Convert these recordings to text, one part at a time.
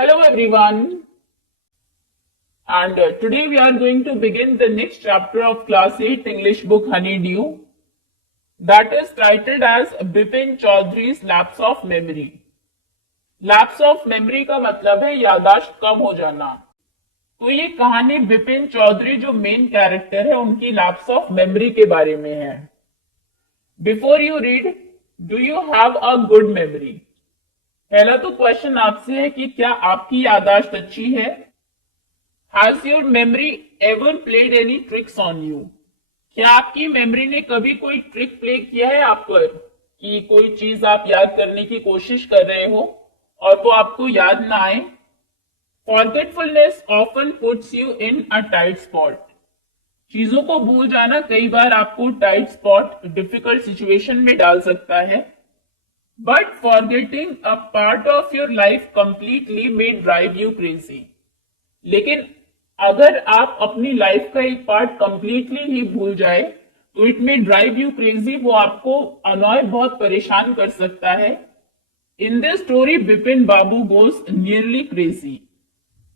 Hello everyone, and today we are going to begin the next chapter of Class 8 English book Honeydew, that is titled as Bipin Chaudhary's Lapse of Memory. Lapse of memory का मतलब है याददाश्त कम हो जाना। तो ये कहानी बिपिन चौधरी जो मेन कैरेक्टर है उनकी लैप्स ऑफ मेमोरी के बारे में है। Before you read, do you have a good memory? पहला तो क्वेश्चन आपसे है कि क्या आपकी याददाश्त अच्छी है? Has your memory ever played any tricks on you? क्या आपकी मेमोरी ने कभी कोई ट्रिक प्ले किया है आप पर कि कोई चीज आप याद करने की कोशिश कर रहे हो और वो आपको याद ना आए? Forgetfulness often puts you in a tight spot. चीजों को भूल जाना कई बार आपको टाइट स्पॉट, डिफिकल्ट सिचुएशन में डाल सकता है। But forgetting a part of your life completely may drive you crazy. लेकिन अगर आप अपनी लाइफ का एक पार्ट कंप्लीटली ही भूल जाए तो it may drive you crazy, वो आपको अनॉय, बहुत परेशान कर सकता है। In this story Bipin Babu goes nearly crazy.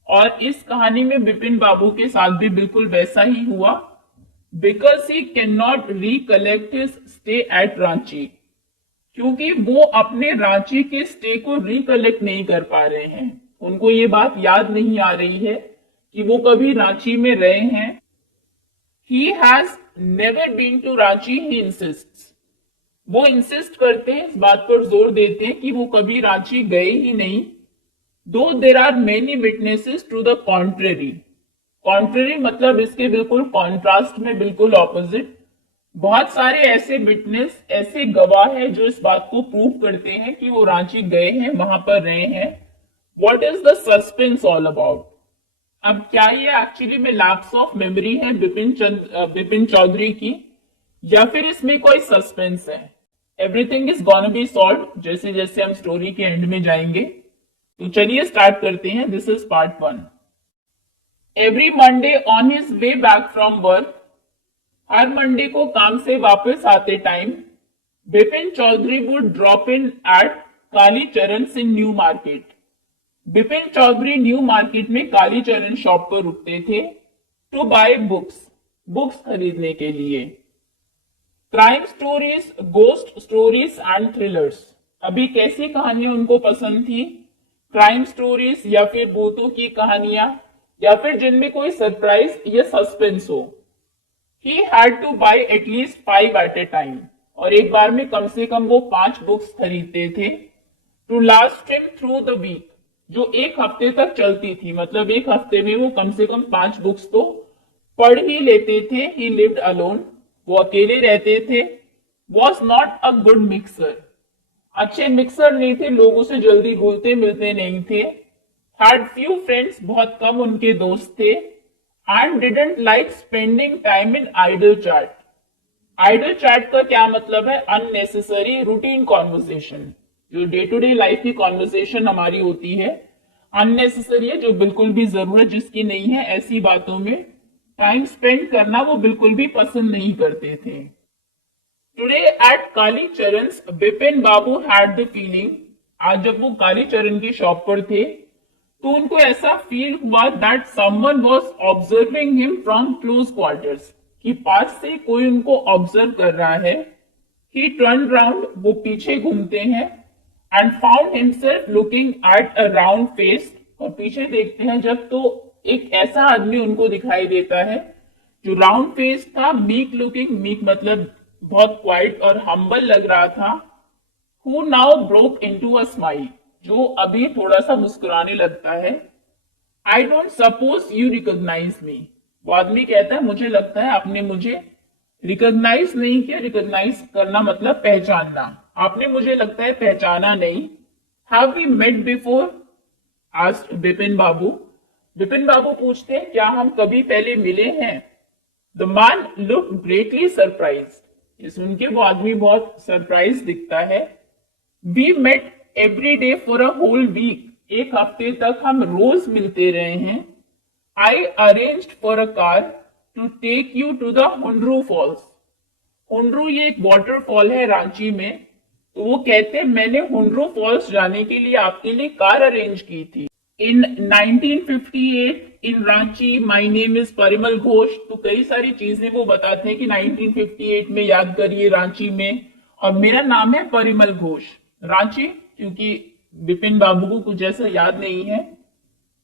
और इस कहानी में बिपिन बाबू के साथ भी बिल्कुल वैसा ही हुआ। Because he can not recollect his stay at Ranchi, क्योंकि वो अपने रांची के स्टे को रिकलेक्ट नहीं कर पा रहे हैं। उनको ये बात याद नहीं आ रही है कि वो कभी रांची में रहे हैं। He has never been to Ranchi, he insists. वो इंसिस्ट करते हैं, इस बात पर जोर देते हैं कि वो कभी रांची गए ही नहीं। दो there are many witnesses to the contrary. Contrary मतलब इसके बिल्कुल कॉन्ट्रास्ट में, बिल्कुल ऑपोजिट। बहुत सारे ऐसे विटनेस, ऐसे गवाह हैं जो इस बात को प्रूव करते हैं कि वो रांची गए हैं, वहां पर रहे हैं। What is the suspense all about? अब क्या ये एक्चुअली में लैप्स ऑफ मेमोरी है बिपिन चौधरी की, या फिर इसमें कोई सस्पेंस है? Everything is gonna be solve जैसे जैसे हम स्टोरी के एंड में जाएंगे। तो चलिए स्टार्ट करते हैं। This is part 1। Every Monday on his way back from work, हर मंडे को काम से वापस आते time Bipin Chaudhary would drop in at Kalicharan in New Market. Bipin Chaudhary New Market में कालीचरण शॉप पर रुकते थे टू बाय बुक्स खरीदने के लिए। Crime stories, ghost stories and thrillers. अभी कैसी कहानियां उनको पसंद थी? क्राइम स्टोरीज, या फिर भूतों की कहानियां, या फिर जिनमें कोई सरप्राइज या सस्पेंस हो। He had to buy at least 5 at a time, और एक बार में कम से कम वो 5 बुक्स खरीदते थे। To last him through the week, जो एक हफ्ते तक चलती थी, मतलब एक हफ्ते में वो कम से कम 5 बुक्स तो पढ़ ही लेते थे। He lived alone, वो अकेले रहते थे। Was not a good mixer, अच्छे मिक्सर नहीं थे, लोगों से जल्दी घुलते मिलते नहीं थे। Had few friends, बहुत कम उनके दोस्त थे। And didn't like spending time in idle chat. Idle chat का क्या मतलब है? Unnecessary routine conversation, जो डे टू डे लाइफ की कॉन्वर्सेशन हमारी होती है, अननेसेसरी है, जो बिल्कुल भी जरूरत जिसकी नहीं है, ऐसी बातों में टाइम स्पेंड करना वो बिल्कुल भी पसंद नहीं करते थे। Today at Kalicharan Bipin Babu had the feeling, आज जब वो कालीचरण की शॉप पर थे तो उनको ऐसा फील हुआ that someone was observing him from close quarters, कि पास से कोई उनको ऑब्जर्व कर रहा है। ही टर्न राउंड, वो पीछे घूमते हैं, and found himself looking at a round face, और पीछे देखते हैं जब तो एक ऐसा आदमी उनको दिखाई देता है जो राउंड फेस था, मीक लुकिंग, मीक मतलब बहुत क्वाइट और हम्बल लग रहा था। Who now broke into a smile, जो अभी थोड़ा सा मुस्कुराने लगता है। I don't suppose you recognise me, वो आदमी कहता है मुझे लगता है आपने मुझे रिकॉग्नाइज नहीं किया। रिकॉग्नाइज करना मतलब पहचानना, आपने मुझे लगता है पहचाना नहीं। Have we met before? Asked Bipin Babu. Bipin Babu पूछते हैं क्या हम कभी पहले मिले हैं? The man looked greatly surprise, ये सुन के वो आदमी बहुत सरप्राइज दिखता है। We met every day for a whole week, एक हफ्ते तक हम रोज मिलते रहे हैं। I arranged for a car to take you to the Hundru falls. Hundru ये एक वाटरफॉल है रांची में, तो वो कहते हैं मैंने हुंड्रू फॉल्स जाने के लिए आपके लिए कार अरेंज की थी। In 1958 in Ranchi my name is Parimal Ghosh. तो कई सारी चीजें वो बताते हैं कि 1958 में याद करिए रांची में, और मेरा नाम है परिमल घोष। रांची क्योंकि बिपिन बाबू को कुछ ऐसा याद नहीं है।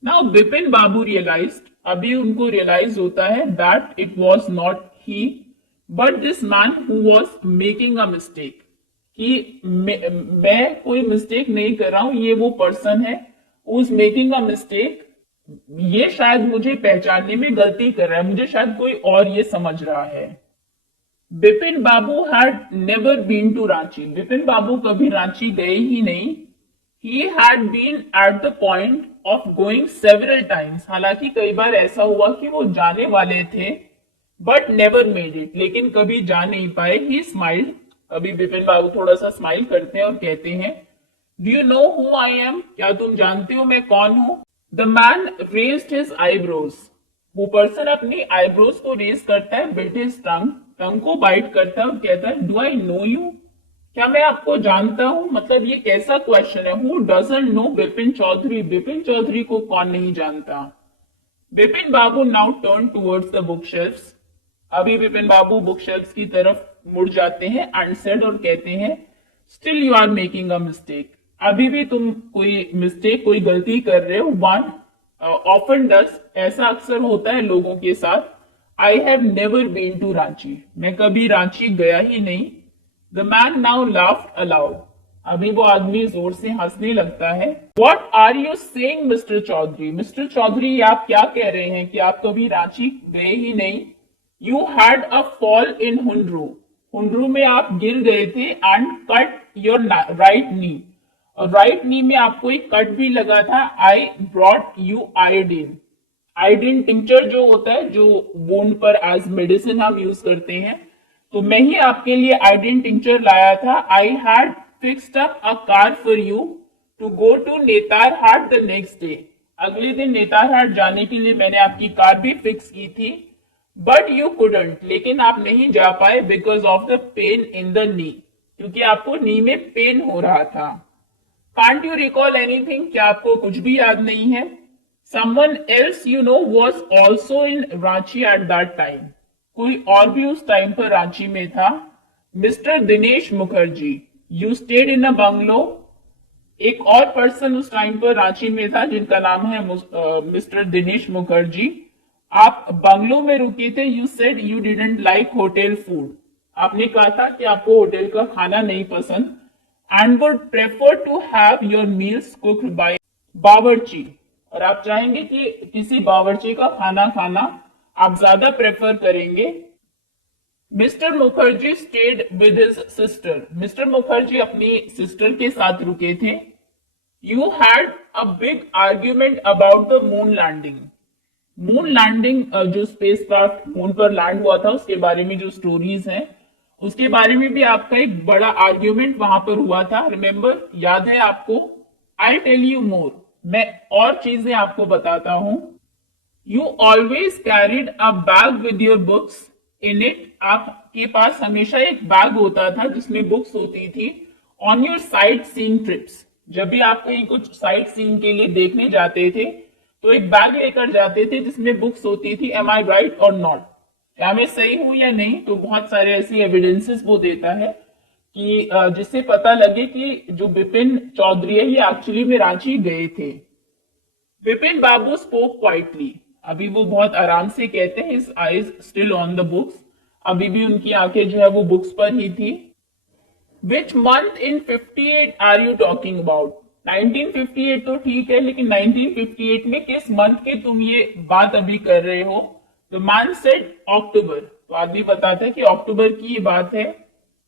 नाउ बिपिन बाबू रियलाइज्ड, अभी उनको रियलाइज होता है that it was not he but this man who was making a mistake, कि मैं कोई मिस्टेक नहीं कर रहा हूं, ये वो पर्सन है who is making a mistake. ये शायद मुझे पहचानने में गलती कर रहा है, मुझे शायद कोई और ये समझ रहा है। Bipin Babu had never been to Ranchi, Bipin Babu कभी रांची गए ही नहीं। He had been at the point of going several times, हालांकि कई बार ऐसा हुआ कि वो जाने वाले थे बट नेवर मेड इट, लेकिन कभी जा नहीं पाए। ही स्माइल्ड, अभी बिपिन बाबू थोड़ा सा स्माइल करते हैं और कहते हैं, do you know who I am, क्या तुम जानते हो मैं कौन हूं? The man raised his eyebrows, वो पर्सन अपनी आईब्रोज को रेज करता है, बिट हिज टंग, टंग को बाइट करता है और कहता है, डू आई नो यू, क्या मैं आपको जानता हूं? मतलब ये कैसा क्वेश्चन है? Who doesn't know Bipin Chaudhary, Bipin Chaudhary को कौन नहीं जानता? Bipin Babu now turn towards the book shelves, अभी बिपिन बाबू बुक शेल्फ्स की तरफ मुड़ जाते हैं एंड सेड, और कहते हैं, still you are making a mistake, अभी भी तुम कोई मिस्टेक, कोई गलती कर रहे हो। वन ऑफन डस, ऐसा अक्सर होता है लोगों के साथ। I have never been to Ranchi, मैं कभी रांची गया ही नहीं। The man now laughed aloud, अभी वो आदमी जोर से हंसने लगता है। What are you saying mister Chaudhary, mister Chaudhary आप क्या कह रहे हैं कि आप कभी रांची गए ही नहीं? You had a fall in Hundru, Hundru में आप गिर गए थे, and cut your right knee, और राइट नी में आपको एक कट भी लगा था। I brought you iodine, iodine tincture जो होता है, जो वुंड पर एज मेडिसिन हम यूज करते हैं, तो मैं ही आपके लिए आयोडीन टिंचर लाया था। I had fixed up a car for you to go to Netarhat the next day, अगले दिन नेतारहाट जाने के लिए मैंने आपकी कार भी फिक्स की थी। बट यू कुडंट, लेकिन आप नहीं जा पाए, because of the pain in the knee, क्योंकि आपको नी में पेन हो रहा था। कांट यू रिकॉल एनीथिंग, क्या आपको कुछ भी याद नहीं है? Someone else you know was also in Ranchi at that time, कोई और भी उस टाइम पर रांची में था। Mister Dinesh Mukherjee, you stayed in a bungalow, एक और पर्सन उस टाइम पर रांची में था जिनका नाम है मिस्टर दिनेश मुखर्जी। आप बंगलो में रुके थे। You said you didn't like hotel food, आपने कहा था कि आपको होटल का खाना नहीं पसंद। And would prefer to have your meals cooked by bawarchi, और आप चाहेंगे कि किसी बावर्ची का खाना खाना आप ज्यादा प्रेफर करेंगे। Mister Mukherjee stayed with his sister, mister Mukherjee अपनी सिस्टर के साथ रुके थे। You had a big argument about the moon landing, moon landing जो स्पेसक्राफ्ट मून पर लैंड हुआ था उसके बारे में जो स्टोरीज हैं, उसके बारे में भी आपका एक बड़ा आर्ग्यूमेंट वहां पर हुआ था। रिमेंबर, याद है आपको? आई टेल यू मोर, मैं और चीजें आपको बताता हूं। You always carried a bag with your books in it, आपके पास हमेशा एक बैग होता था जिसमें बुक्स होती थी। On your sight seeing trips, जब भी आप कहीं कुछ साइट सीइंग के लिए देखने जाते थे तो एक बैग लेकर जाते थे जिसमें बुक्स होती थी। एम आई राइट और नॉट, क्या मैं सही हूं या नहीं? तो बहुत सारे ऐसी एविडेंसेस वो देता है कि जिससे पता लगे कि जो बिपिन चौधरी है ये एक्चुअली में रांची गए थे। बिपिन बाबू स्पोक क्वाइटली, अभी वो बहुत आराम से कहते हैं, his eyes still on the books, अभी भी उनकी आंखें जो है वो बुक्स पर ही थी। Which month in 58 are you talking about, 1958 तो ठीक है, लेकिन 1958 में किस मंथ की तुम ये बात अभी कर रहे हो? द मैन सेड अक्टूबर, तो आदमी बताता है कि अक्टूबर की ये बात है।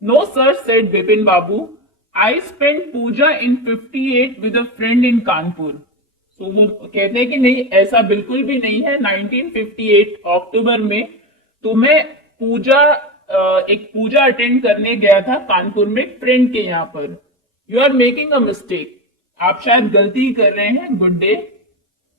No sir, said Bipin Babu, I spend Puja in 58 with a friend in Kanpur. तो वो कहते हैं कि नहीं, ऐसा बिल्कुल भी नहीं है। 1958 अक्टूबर में तो मैं पूजा एक पूजा अटेंड करने गया था कानपुर में फ्रेंड के यहाँ पर। You are making a mistake, आप शायद गलती कर रहे हैं। Good day.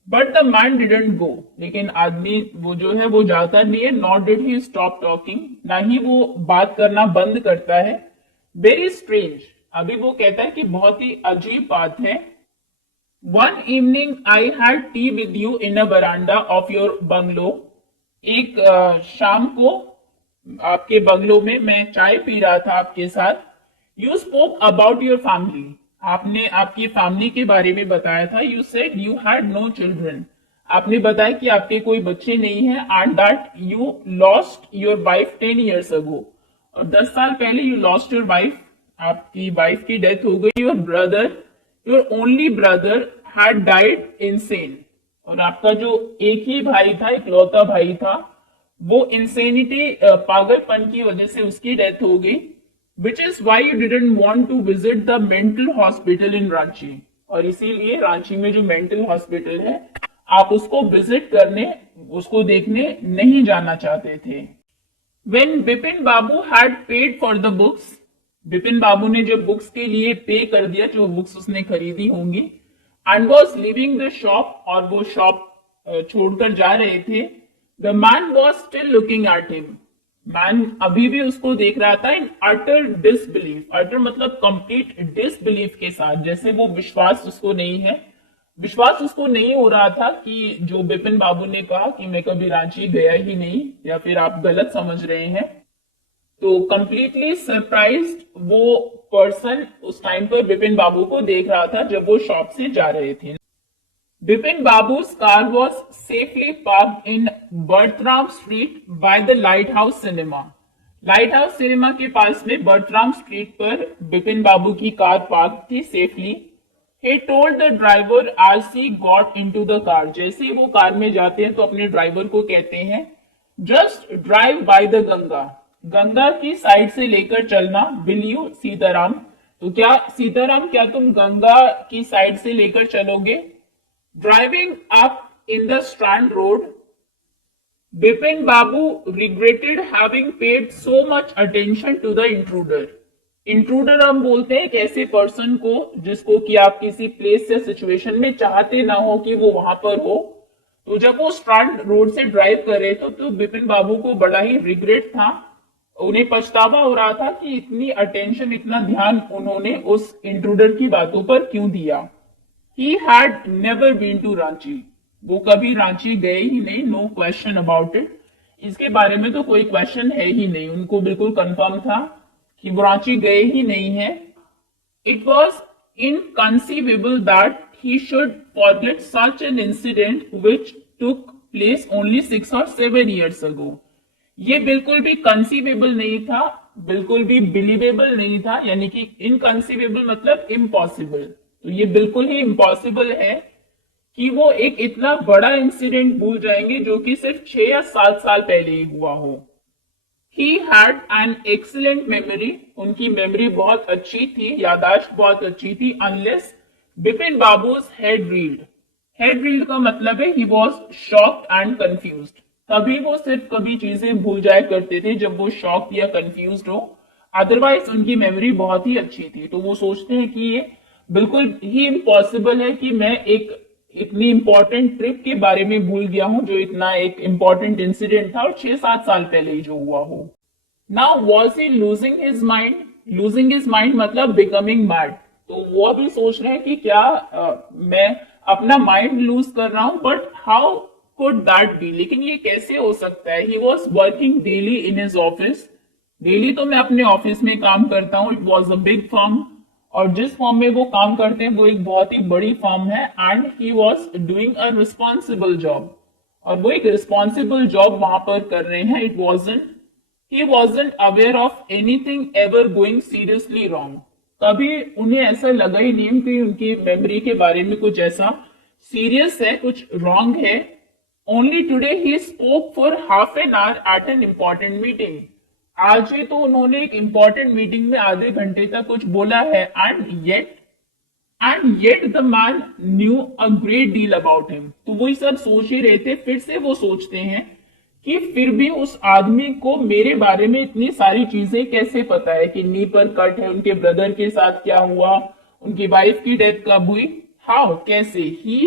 But the man didn't go, लेकिन आदमी वो जो है वो जाता नहीं है। Not did he stop talking, ना ही वो बात करना बंद करता है। वेरी स्ट्रेंज, अभी वो कहता है कि बहुत ही अजीब बात है। One evening I had T with you in a veranda of your bungalow. एक शाम को आपके बंगलो में मैं चाय पी रहा था आपके साथ। You spoke about your family. आपने आपकी फैमिली के बारे में बताया था। You said you had no children. आपने बताया कि आपके कोई बच्चे नहीं हैं and that you lost your wife 10 years ago. और 10 साल पहले यू लॉस्ट योर वाइफ, आपकी वाइफ की डेथ हो गई। Your brother, your only brother had died insane. और आपका जो एक ही भाई था, इकलौता भाई था, वो इंसेनिटी पागलपन की वजह से उसकी डेथ हो गई। Which is why you didn't want to visit the mental hospital in Ranchi. और इसीलिए रांची में जो मेंटल हॉस्पिटल है आप उसको विजिट करने, उसको देखने नहीं जाना चाहते थे। When Bipin Babu had paid for the books, Bipin Babu ने जब बुक्स के लिए पे कर दिया, जो बुक्स उसने खरीदी होंगी, and was living the shop, और वो शॉप छोड़कर जा रहे थे, the man was still looking at him. Man अभी भी उसको देख रहा था इन अटर डिसबिलीफ। अटर मतलब कंप्लीट डिसबिलीफ के साथ, जैसे वो विश्वास उसको नहीं है, विश्वास उसको नहीं हो रहा था कि जो बिपिन बाबू ने कहा कि मैं कभी रांची गया ही नहीं, या फिर आप गलत समझ रहे हैं। तो कंप्लीटली सरप्राइज्ड वो पर्सन उस टाइम पर बिपिन बाबू को देख रहा था जब वो शॉप से जा रहे थे। Bipin Babu's car was safely parked in Bertram street by the Lighthouse Cinema। Lighthouse cinema के पास में बर्थराम स्ट्रीट पर बिपिन बाबू की कार पार्क थी safely. He told the driver as he got into the car। जैसे ही वो कार में जाते हैं तो अपने ड्राइवर को कहते हैं just drive by the Ganga. Ganga की साइड से लेकर चलना। Will you Sitaram. तो क्या सीताराम, क्या तुम गंगा की साइड से लेकर चलोगे। Driving up in the strand road, Bipin Babu regretted having paid so much attention to the intruder. Intruder हम बोलते हैं एक ऐसे पर्सन को जिसको कि आप किसी प्लेस या सिचुएशन में चाहते ना हो कि वो वहां पर हो। तो जब वो स्ट्रैंड रोड से ड्राइव कर रहे थे तो बिपिन बाबू को बड़ा ही रिग्रेट था, उन्हें पछतावा हो रहा था कि इतनी अटेंशन, इतना ध्यान उन्होंने उस इंट्रूडर की बातों पर क्यों दिया। He had never been to Ranchi. वो कभी रांची गए ही नहीं। No question about it. इसके बारे में तो कोई क्वेश्चन है ही नहीं। उनको बिल्कुल कंफर्म था कि वो रांची गए ही नहीं है। It was inconceivable that he should forget such an incident which took place only 6 or 7 years अगो। ये बिल्कुल भी कंसीवेबल नहीं था, बिल्कुल भी बिलीवेबल नहीं था। यानी कि इनकंसीवेबल मतलब इम्पॉसिबल। तो ये बिल्कुल ही इम्पॉसिबल है कि वो एक इतना बड़ा इंसिडेंट भूल जाएंगे जो कि सिर्फ 6 या 7 साल पहले ही हुआ हो। He had an excellent memory। उनकी मेमोरी बहुत अच्छी थी, यादाश्त बहुत अच्छी थी। Unless Bipin Babu's head reeled। Head reeled का मतलब है he was shocked and confused। तभी वो सिर्फ कभी चीजें भूल जाया करते थे जब वो शॉक्ड या कंफ्यूज्ड हो। अदरवाइज उनकी मेमोरी बहुत ही अच्छी थी। तो वो सोचते हैं कि ये बिल्कुल ही इम्पॉसिबल है कि मैं एक इतनी इंपॉर्टेंट ट्रिप के बारे में भूल गया हूं, जो इतना एक इंपॉर्टेंट इंसिडेंट था और 6-7 साल पहले ही जो हुआ हो। Now was he losing his mind. Losing his mind मतलब बिकमिंग मैड। तो वो अभी सोच रहे हैं कि क्या मैं अपना माइंड लूज कर रहा हूं, but how could that be. लेकिन ये कैसे हो सकता है। He was working daily in his office. Daily तो मैं अपने ऑफिस में काम करता हूँ। It was a big firm, और जिस फॉर्म में वो काम करते हैं वो एक बहुत ही बड़ी फॉर्म है। And he was doing a responsible job, और वो एक रिस्पॉन्सिबल जॉब वहां पर कर रहे हैं। It wasn't he wasn't aware of anything ever going seriously wrong. कभी उन्हें ऐसा लगा ही नहीं कि उनकी मेमोरी के बारे में कुछ ऐसा सीरियस है, कुछ रॉन्ग है। Only today he spoke for half an hour at an important meeting. आज ही तो उन्होंने एक इंपॉर्टेंट मीटिंग में आधे घंटे तक कुछ बोला है। And yet the man new a great deal about him. तो वही सब सोच ही रहे थे। फिर से वो सोचते हैं कि फिर भी उस आदमी को मेरे बारे में इतनी सारी चीजें कैसे पता है कि नी पर कट है, उनके ब्रदर के साथ क्या हुआ, उनकी वाइफ की डेथ कब हुई, हाउ, कैसे। He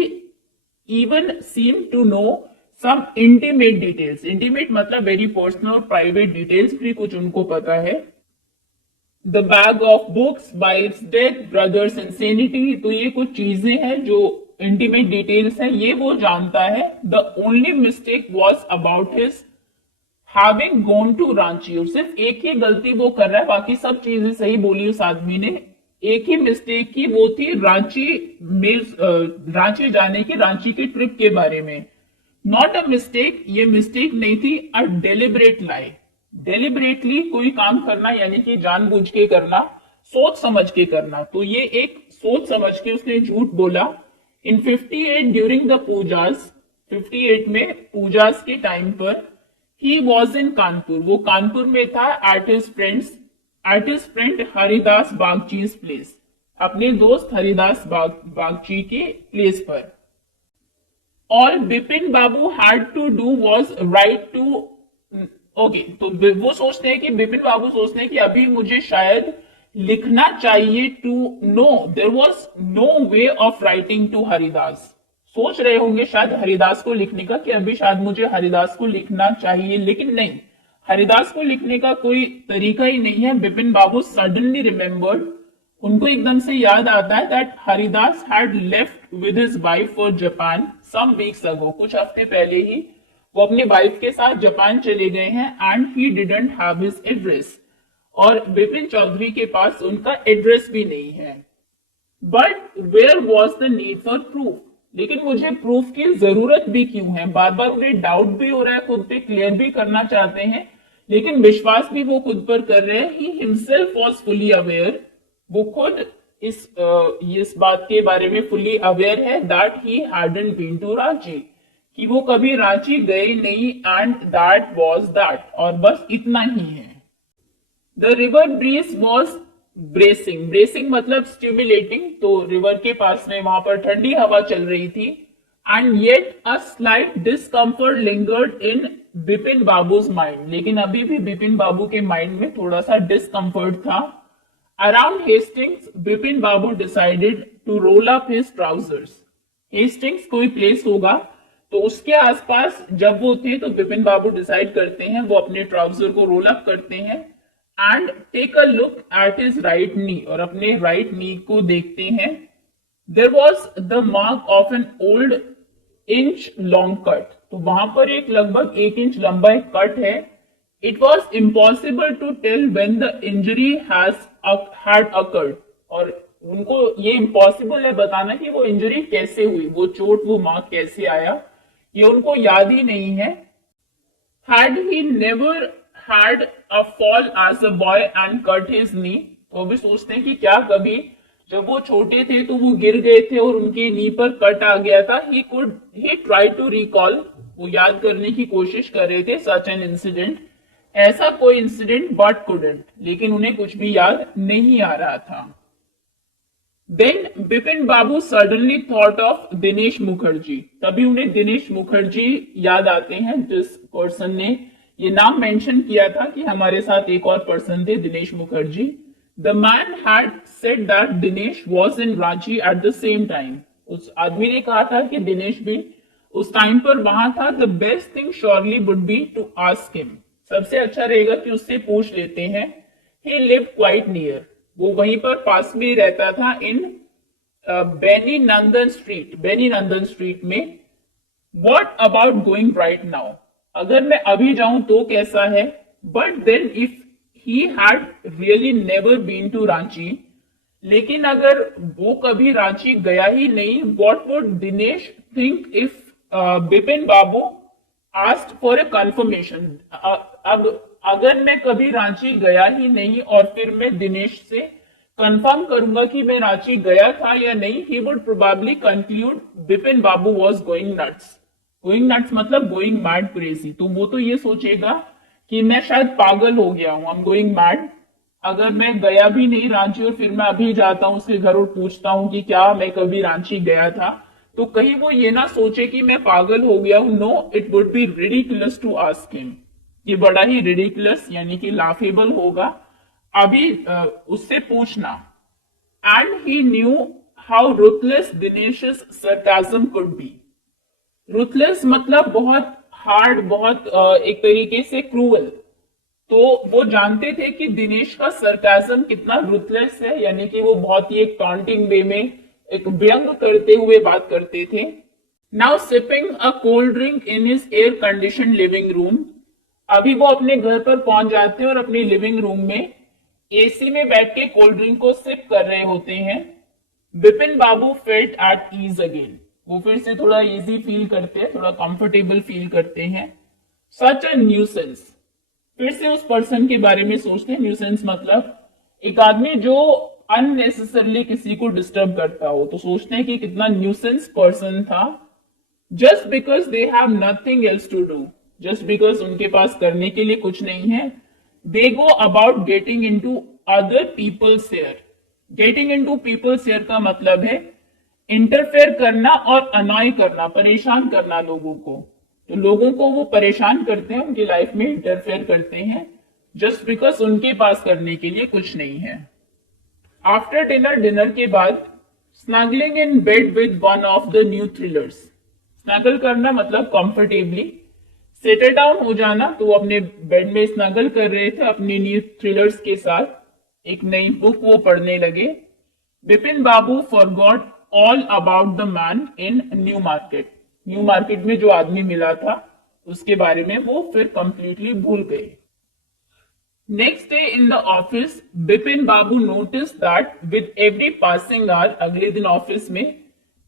even seem to know some intimate details। intimate मतलब very personal private details भी कुछ उनको पता है। The bag of books, wife's death, brother's insanity। तो ये कुछ चीजें हैं जो इंटीमेट डिटेल्स हैं ये वो जानता है। The only mistake was about his having gone to Ranchi, और सिर्फ एक ही गलती वो कर रहा है, बाकी सब चीजें सही बोली उस आदमी ने। एक ही मिस्टेक की, वो थी रांची में रांची जाने की, रांची के ट्रिप के बारे में। नॉट अ मिस्टेक, ये मिस्टेक नहीं थी, अ डेलिबरेट लाई। डेलिबरेटली कोई काम करना यानी कि जानबूझ के करना, सोच समझ के करना, तो ये एक सोच समझ के उसने झूठ बोला। इन 58 ड्यूरिंग द पूजास, 58 में पूजास के टाइम पर, ही वॉज इन कानपुर, वो कानपुर में था, at his friend Haridas Bagchi's place, अपने दोस्त हरिदास बागची के प्लेस पर। All Bipin Babu had to do was write to, okay, तो वो सोचते हैं कि बिपिन बाबू सोचते हैं कि अभी मुझे शायद लिखना चाहिए to, no there was no way of writing to Haridas. सोच रहे होंगे शायद हरिदास को लिखने का कि अभी शायद मुझे हरिदास को लिखना चाहिए, लेकिन नहीं, हरिदास को लिखने का कोई तरीका ही नहीं है। बिपिन बाबू सडनली रिमेम्बर्ड, उनको एकदम से याद आता है that Haridas had left with his wife for Japan some weeks ago, कुछ हफ्ते पहले ही वो अपनी वाइफ के साथ जापान चले गए हैं, and he didn't have his address, और बिपिन चौधरी के पास उनका एड्रेस भी नहीं है। But where was the need for proof, लेकिन मुझे प्रूफ की जरूरत भी क्यों है? बार बार उन्हें डाउट भी हो रहा है, खुद पे क्लियर भी करना चाहते हैं, लेकिन विश्वास भी वो खुद पर कर रहे हैं। He himself was fully aware, वो खुद इस बात के बारे में फुली अवेयर है that he hadn't been to Ranchi, कि वो कभी रांची गए नहीं, एंड दैट वॉज दैट, और बस इतना ही है। The river breeze was bracing, bracing मतलब स्टिमुलेटिंग, तो रिवर के पास में वहां पर ठंडी हवा चल रही थी। And yet a slight discomfort lingered in Bipin babus mind, लेकिन अभी भी बिपिन बाबू के माइंड में थोड़ा सा डिस्कम्फर्ट था। Around Hastings Bipin Babu decided to roll up his trousers, Hastings कोई प्लेस होगा, तो उसके आसपास जब वो थे तो बिपिन बाबू डिसाइड करते हैं वो अपने ट्राउजर को रोल अप करते हैं, and take a look at his right knee, और अपने राइट नी को देखते हैं। There was the mark of an old inch long cut, तो वहां पर एक लगभग 1 इंच लंबा एक कट है। It was impossible to tell when the injury had occurred, और उनको ये इम्पॉसिबल है बताना कि वो इंजरी कैसे हुई, वो चोट, वो मार्क कैसे आया, ये उनको याद ही नहीं है। Had he never had a fall as a boy and cut his knee, तो भी सोचते हैं कि क्या कभी जब वो छोटे थे तो वो गिर गए थे और उनके नी पर कट आ गया था। ही ट्राई टू रिकॉल, वो याद करने की कोशिश कर रहे थे, सच एन इंसिडेंट, ऐसा कोई इंसिडेंट, बट कुडंट, लेकिन उन्हें कुछ भी याद नहीं आ रहा था। Then Bipin Babu suddenly thought of Dinesh Mukherjee, तभी उन्हें दिनेश मुखर्जी याद आते हैं, जिस पर्सन ने ये नाम मेंशन किया था कि हमारे साथ एक और पर्सन थे, Dinesh Mukherjee. The man had said that Dinesh was in Ranchi eight the same time, उस आदमी ने कहा था कि दिनेश भी उस टाइम पर वहां था। The best thing surely would be to ask him, सबसे अच्छा रहेगा कि उससे पूछ लेते हैं। ही लिव्ड क्वाइट नियर, वो वहीं पर पास में रहता था, इन बेनी नंदन स्ट्रीट में। What about going right now, अगर मैं अभी जाऊं तो कैसा है? But then if he had really never been to Ranchi, लेकिन अगर वो कभी रांची गया ही नहीं, what would Dinesh think if Bipin Babu asked for a confirmation, अगर मैं कभी रांची गया ही नहीं और फिर मैं दिनेश से कंफर्म करूंगा कि मैं रांची गया था या नहीं, he would probably conclude Bipin Babu was going nuts. Going nuts मतलब गोइंग मैड, क्रेजी, तो वो तो ये सोचेगा कि मैं शायद पागल हो गया हूं, आई एम गोइंग मैड, अगर मैं गया भी नहीं रांची और फिर मैं अभी जाता हूं उसके घर और पूछता हूं कि क्या मैं कभी रांची गया था, तो कहीं वो ये ना सोचे कि मैं पागल हो गया हूं। No, it would be ridiculous to ask him, ये बड़ा ही रिडिकुलस यानी कि लाफेबल होगा अभी उससे पूछना। And he knew how ruthless Dinesh's sarcasm could be, ruthless मतलब बहुत हार्ड, बहुत एक तरीके से क्रूअल, तो वो जानते थे कि दिनेश का सरकाजम कितना रुथलेस है, यानी कि वो बहुत ही एक टॉन्टिंग वे में एक व्यंग करते हुए बात करते थे। Now sipping a cold drink in his air condition living room. अभी वो अपने घर पर पहुंच जाते हैं और अपनी लिविंग रूम में एसी में बैठ के कोल्ड ड्रिंक को सिप कर रहे होते हैं। Bipin Babu felt at ease again. वो फिर से थोड़ा इजी फील करते हैं, थोड़ा कंफर्टेबल फील करते हैं। सच अ न्यूसेंस। फिर से उस पर्सन के बारे में सोचते हैं। न्यूसेंस मतलब एक आदमी जो अननेसेसरली किसी को डिस्टर्ब करता हो, तो सोचते हैं कि कितना न्यूसेंस पर्सन था। Just because they have nothing else to do, just because उनके पास करने के लिए कुछ नहीं है। They go about getting into other people's hair. Getting into people's hair का मतलब है इंटरफेयर करना और अनॉय करना, परेशान करना लोगों को। तो लोगों को वो परेशान करते हैं, उनकी लाइफ में इंटरफेयर करते हैं, जस्ट बिकॉज उनके पास करने के लिए कुछ नहीं है। आफ्टर डिनर, डिनर के बाद, snuggling in bed with one of the new thrillers. Snuggle करना मतलब कंफर्टेबली सेटल डाउन हो जाना। तो वो अपने बेड में स्नगल कर रहे थे अपनी न्यू थ्रिलर्स के साथ। एक नई बुक वो पढ़ने लगे। Bipin Babu forgot all about the man in New Market. New Market में जो आदमी मिला था उसके बारे में वो फिर कंप्लीटली भूल गए। Next day in the office, Bipin Babu notice that with every passing hour. अगले दिन ऑफिस में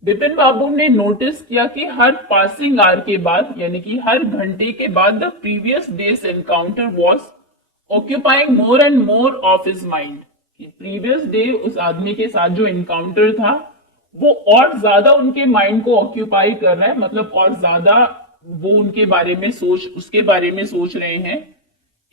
बिपिन बाबू ने नोटिस किया कि हर पासिंग आवर के बाद, यानी कि हर घंटे के बाद, the previous days encounter was occupying more and more of his mind. Previous day उस आदमी के साथ जो एनकाउंटर था वो और ज्यादा उनके माइंड को ऑक्यूपाई कर रहा है, मतलब और ज्यादा वो उनके बारे में उसके बारे में सोच रहे हैं।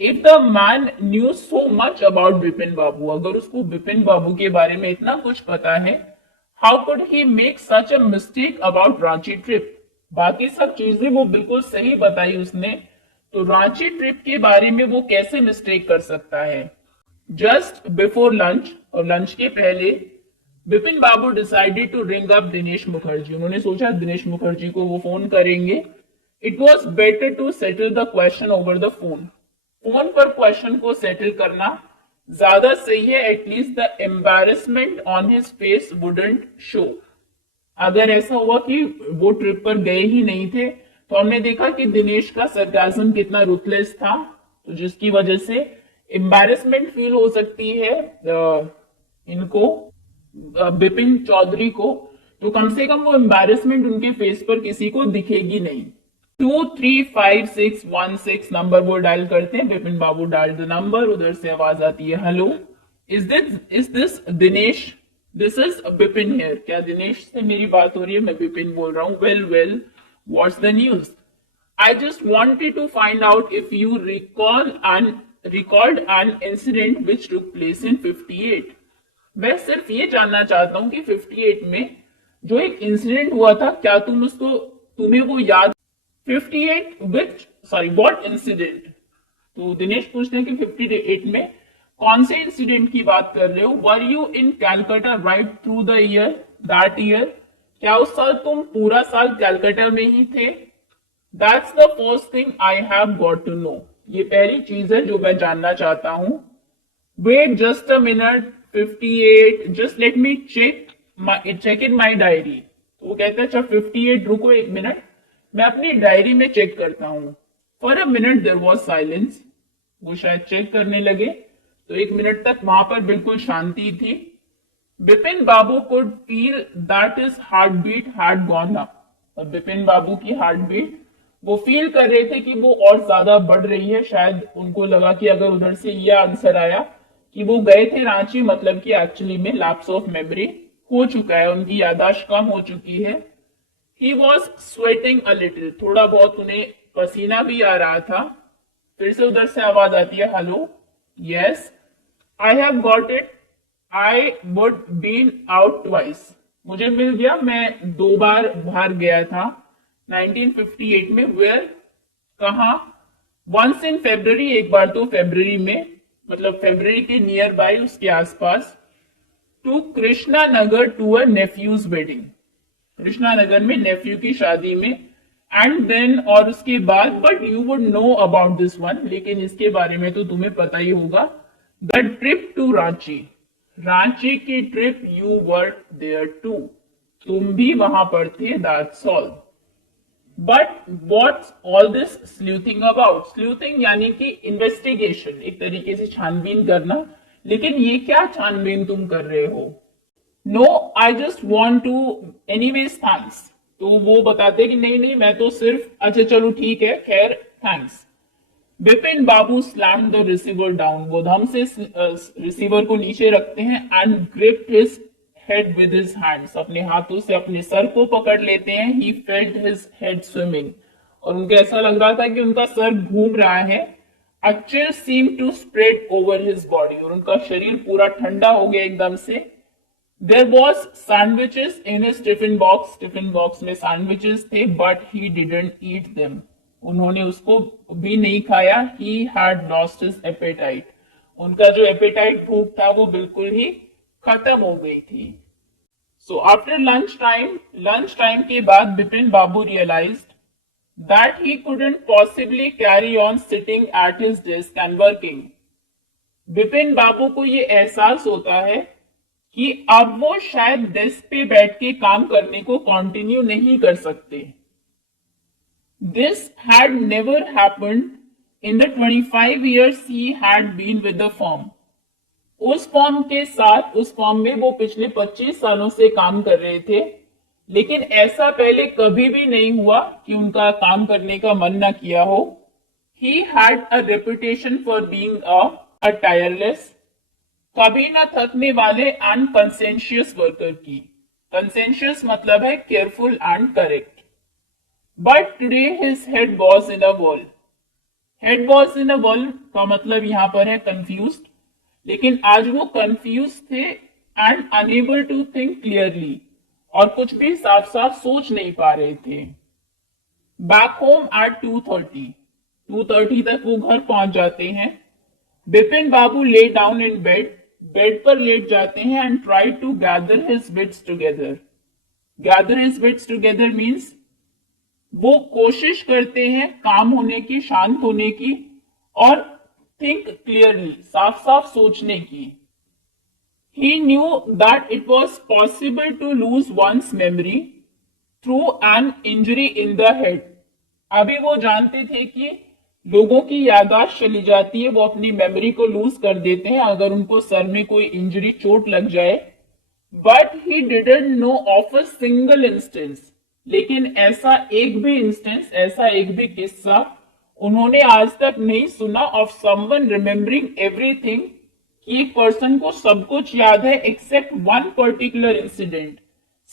If the man knew so much about Bipin Babu, अगर उसको बिपिन बाबू के बारे में इतना कुछ पता है, how could he make such a mistake about Ranchi trip. बाकी सब चीजें वो बिल्कुल सही बताई उसने, तो रांची ट्रिप के बारे में वो कैसे मिस्टेक कर सकता है। जस्ट बिफोर लंच, और लंच के पहले, Bipin Babu decided to ring up Dinesh Mukherjee. उन्होंने सोचा दिनेश मुखर्जी को वो फोन करेंगे। It was better to settle the question over the phone. Phone पर क्वेश्चन को सेटल करना ज्यादा सही है। At least the embarrassment on his face wouldn't show. अगर ऐसा हुआ कि वो ट्रिप पर गए ही नहीं थे, तो हमने देखा कि दिनेश का सरकाज़म कितना रुथलेस था, तो जिसकी वजह से एम्बेरसमेंट फील हो सकती है इनको, बिपिन चौधरी को। तो कम से कम वो एम्बेरसमेंट उनके फेस पर किसी को दिखेगी नहीं। 235616 नंबर वो डायल करते हैं। बिपिन बाबू डायल द नंबर, उधर से आवाज आती है, hello, is this Dinesh? This is Bipin here. क्या दिनेश से मेरी बात हो रही है? मैं बिपिन बोल रहा हूँ। Well, what's the news? I just wanted to find out if you recalled an incident which took place in 58। मैं सिर्फ ये जानना चाहता हूँ कि 58 में जो एक इंसिडेंट हुआ था, क्या तुम्हें वो याद? 58 व्हाट इंसिडेंट? तो दिनेश पूछते हैं कि 58 में कौन से इंसिडेंट की बात कर रहे हो? Were you in Calcutta right through the year that year? क्या उस साल तुम पूरा साल कैलकाटा में ही थे? That's the first thing I have got to know. ये पहली चीज है जो मैं जानना चाहता हूं। Wait just a minute, 58, just let me check in my diary. तो वो कहते हैं अच्छा 58, रुको एक मिनट, मैं अपनी डायरी में चेक करता हूं। For a minute there was silence. वो शायद चेक करने लगे, तो एक मिनट तक वहां पर बिल्कुल शांति थी। Bipin Babu could feel that his heart beat had gone up. और बिपिन बाबू की हार्ट बीट वो फील कर रहे थे कि वो और ज्यादा बढ़ रही है। शायद उनको लगा कि अगर उधर से ये आंसर आया कि वो गए थे रांची, मतलब कि एक्चुअली में लैप्स ऑफ मेमोरी हो चुका है, उनकी यादाश्त कम हो चुकी है। He was sweating a little, थोड़ा बहुत उन्हें पसीना भी आ रहा था। फिर से उधर से आवाज आती है, hello, yes, I have got it, I would been out twice. मुझे मिल गया, मैं 2 बार बाहर गया था 1958 में। वेयर, कहा? वंस इन फेब्रुवरी, एक बार तो फेब्रुवरी में, मतलब फेब्रुवरी के नियर बाय, उसके आसपास। To Krishnanagar to a nephew's wedding, Krishnanagar में नेफ्यू की शादी में। एंड देन, और उसके बाद, but you would know about this one, लेकिन इसके बारे में तो तुम्हें पता ही होगा। The trip to Ranchi, Ranchi की trip, you were there too. तुम भी वहां पर थे, that's all. But what's all this sleuthing about? Sleuthing यानी कि इन्वेस्टिगेशन, एक तरीके से छानबीन करना। लेकिन ये क्या छानबीन तुम कर रहे हो? No, I just want to, anyways thanks. तो वो बताते कि नहीं नहीं, मैं तो सिर्फ, अच्छा चलो ठीक है, खैर thanks. Bipin Babu slam the receiver down, वो धम से रिसीवर को नीचे रखते हैं and gripped his head with his hands, अपने हाथों से अपने सर को पकड़ लेते हैं। He felt his head swimming, और उनको ऐसा लग रहा था कि उनका सर घूम रहा है। A chill seem to spread over his body, और उनका शरीर पूरा ठंडा हो गया एकदम से। There was sandwiches in his tiffin box, tiffin box में सैंडविचेस थे, but he didn't eat them, उन्होंने उसको भी नहीं खाया। He had lost his appetite, उनका जो एपेटाइट, भूख था, वो बिल्कुल ही खत्म हो गई थी। सो आफ्टर लंच टाइम के बाद Bipin Babu realized that he couldn't possibly carry on sitting at his desk and working. Bipin Babu को ये एहसास होता है कि अब वो शायद डेस्क पे बैठ के काम करने को कंटिन्यू नहीं कर सकते। This had never happened in the 25 years he had been with the firm. उस फॉर्म के साथ, उस फॉर्म में वो पिछले 25 सालों से काम कर रहे थे, लेकिन ऐसा पहले कभी भी नहीं हुआ कि उनका काम करने का मन ना किया हो। He had a reputation for being a tireless, कभी ना थकने वाले एंड कंसेंशियस वर्कर की। कंसेंशियस मतलब है careful and correct. But today his head was in a whirl। Head was in a whirl का मतलब यहां पर है कंफ्यूज्ड, लेकिन आज वो कंफ्यूज थे and unable to think clearly, और कुछ भी साफ साफ सोच नहीं पा रहे थे। बैक होम एट 2:30 तक वो घर पहुंच जाते हैं। Bipin Babu lay down in bed पर लेट जाते हैं and try to gather his wits together. Gather his wits together means वो कोशिश करते हैं काम होने की, शांत होने की, और थिंक क्लियरली, साफ साफ सोचने की। He knew that it was possible to lose one's memory through an injury in the head. अभी वो जानते थे कि लोगों की याददाश्त चली जाती है, वो अपनी मेमोरी को लूज कर देते हैं अगर उनको सर में कोई इंजरी, चोट लग जाए। But he didn't know of a single instance, लेकिन ऐसा एक भी इंस्टेंस, ऐसा एक भी किस्सा उन्होंने आज तक नहीं सुना ऑफ समवन रिमेम्बरिंग एवरीथिंग, कि एक पर्सन को सब कुछ याद है एक्सेप्ट वन पर्टिकुलर इंसिडेंट।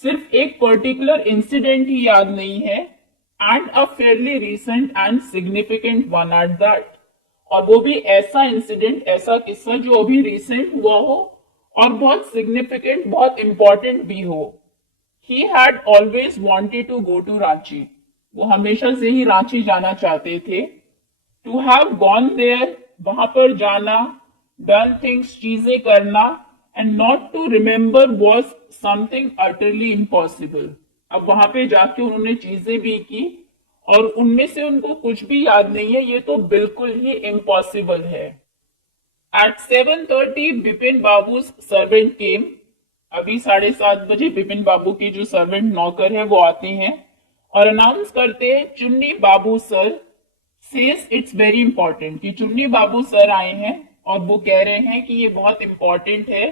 सिर्फ एक पर्टिकुलर इंसिडेंट ही याद नहीं है, and a fairly recent and significant one at that, और वो भी ऐसा इंसिडेंट, ऐसा किस्सा जो अभी रिसेंट हुआ हो और बहुत सिग्निफिकेंट, बहुत इंपॉर्टेंट भी हो। He had always wanted to go to Ranchi, वो हमेशा से ही रांची जाना चाहते थे। टू हैव गॉन देयर, वहां पर जाना, डन थिंग्स, चीजें करना, and not to remember was something utterly impossible. अब वहां पे जाके उन्होंने चीजें भी की और उनमें से उनको कुछ भी याद नहीं है, ये तो बिल्कुल ही इम्पॉसिबल है। एट 7:30 बिपिन बाबू सर्वेंट केम, अभी 7:30 बजे बिपिन बाबू की जो सर्वेंट नौकर है वो आते हैं और अनाउंस करते हैं, Chunni Babu sir says it's very important, कि चुन्नी बाबू सर आए हैं और वो कह रहे हैं कि ये बहुत इंपॉर्टेंट है।